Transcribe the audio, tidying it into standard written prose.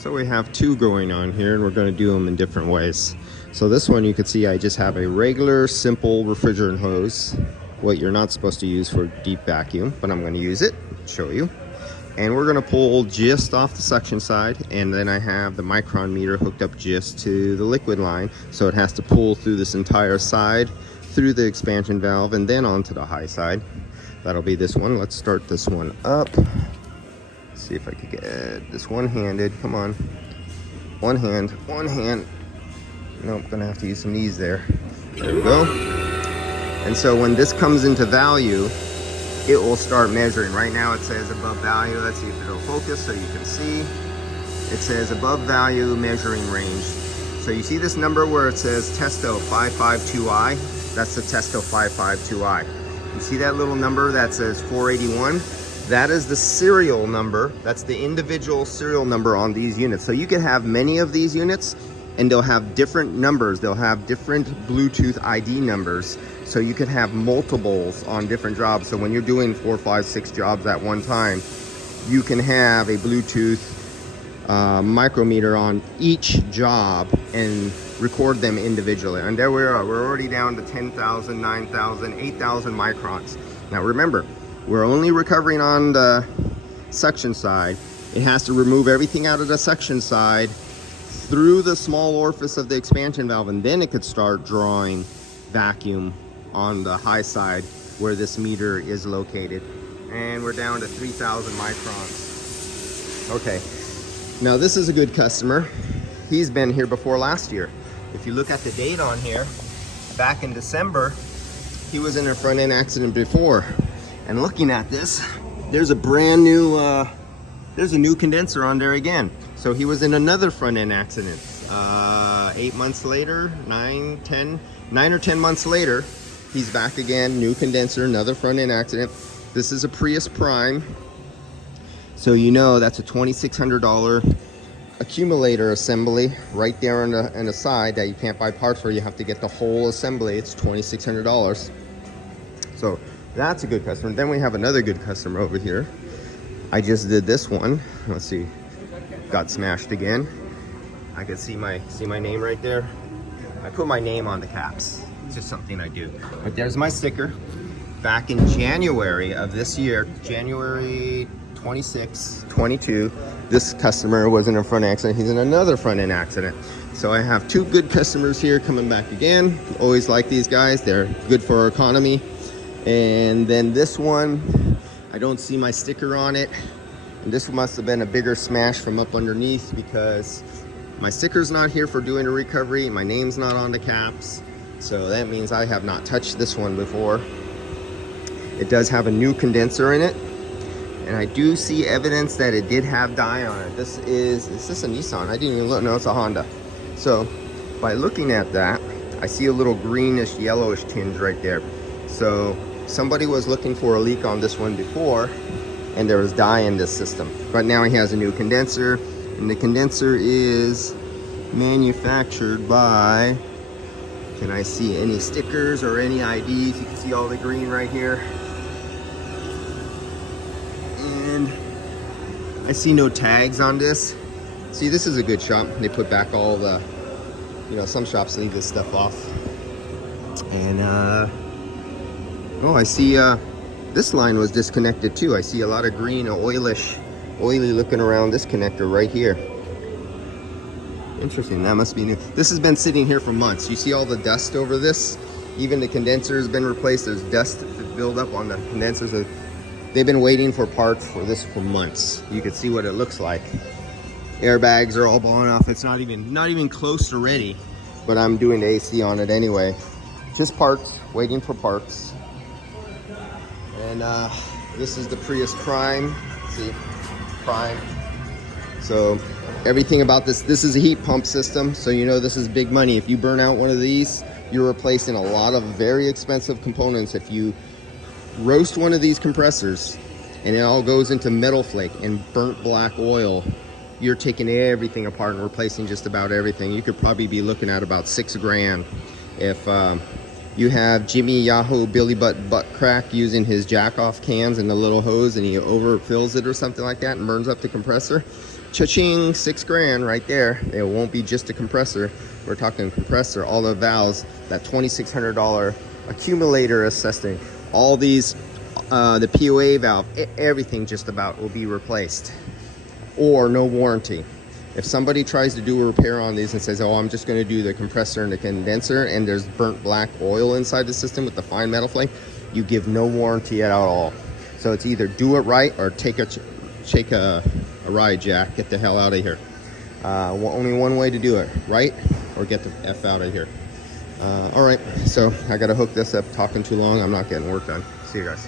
So we have two going on here, and we're going to do them in different ways. So this one, you can see I just have a regular simple refrigerant hose, what you're not supposed to use for deep vacuum, but I'm going to use it, show you. And we're going to pull just off the suction side, and then I have the micron meter hooked up just to the liquid line, so it has to pull through this entire side, through the expansion valve, and then onto the high side. That'll be this one. Let's start this one up. See if I could get this one-handed. Come on, one hand. Nope, gonna have to use some knees there. There we go. And so when this comes into value, it will start measuring. Right now it says above value. Let's see if it'll focus so you can see. It says above value measuring range. So you see this number where it says Testo 552i? That's the Testo 552i. You see that little number that says 481? That is the serial number. That's the individual serial number on these units. So you can have many of these units and they'll have different numbers. They'll have different Bluetooth ID numbers. So you could have multiples on different jobs. So when you're doing 4, 5, 6 jobs at one time, you can have a Bluetooth micrometer on each job and record them individually. And there we are. We're already down to 10,000, 9,000, 8,000 microns. Now remember, we're only recovering on the suction side. It has to remove everything out of the suction side through the small orifice of the expansion valve, and then it could start drawing vacuum on the high side where this meter is located. And we're down to 3,000 microns. Okay, now this is a good customer. He's been here before last year. If you look at the date on here, back in December, he was in a front end accident before. And looking at this, there's a brand new, there's a new condenser on there again. So he was in another front end accident. 8 months later, 9 or 10 months later, he's back again, new condenser, another front end accident. This is a Prius Prime. So you know that's a $2,600 accumulator assembly right there on the side that you can't buy parts for. You have to get the whole assembly. It's $2,600. So that's a good customer. Then we have another good customer over here. I just did this one. Let's see. Got smashed again. I can see my name right there. I put my name on the caps. It's just something I do. But there's my sticker. Back in January of this year, January 26, 22, this customer was in a front accident. He's in another front end accident. So I have two good customers here coming back again. Always like these guys. They're good for our economy. And then this one, I don't see my sticker on it. And this must have been a bigger smash from up underneath because my sticker's not here for doing a recovery. My name's not on the caps. So that means I have not touched this one before. It does have a new condenser in it. And I do see evidence that it did have dye on it. Is this a Nissan? I didn't even look. No, it's a Honda. So by looking at that, I see a little greenish, yellowish tinge right there. So somebody was looking for a leak on this one before, and there was dye in this system. But now he has a new condenser, and the condenser is manufactured by, can I see any stickers or any IDs? You can see all the green right here. And I see no tags on this. See, this is a good shop. They put back all the, some shops leave this stuff off. And oh, I see this line was disconnected too. I see a lot of green, oily looking around this connector right here. Interesting, that must be new. This has been sitting here for months. You see all the dust over this? Even the condenser has been replaced. There's dust build up on the condensers. They've been waiting for parts for this for months. You can see what it looks like. Airbags are all blown off. It's not even close to ready, but I'm doing the AC on it anyway. Just parts, waiting for parts. And this is the Prius Prime. See, Prime. So everything about this is a heat pump system. So you know this is big money. If you burn out one of these, you're replacing a lot of very expensive components. If you roast one of these compressors and it all goes into metal flake and burnt black oil, you're taking everything apart and replacing just about everything. You could probably be looking at about $6 grand. If you have Jimmy Yahoo Billy butt crack using his jack off cans and the little hose and he overfills it or something like that and burns up the compressor, Cha-ching, 6 grand right there. It won't be just a compressor. We're talking compressor, all the valves, that $2,600 accumulator assessing, all these, the POA valve, everything just about will be replaced, or no warranty. If somebody tries to do a repair on these and says, oh, I'm just going to do the compressor and the condenser, and there's burnt black oil inside the system with the fine metal flame, you give no warranty at all. So it's either do it right or take a ride, Jack. Get the hell out of here. Only one way to do it, right? Or get the F out of here. All right, so I got to hook this up. Talking too long, I'm not getting work done. See you guys.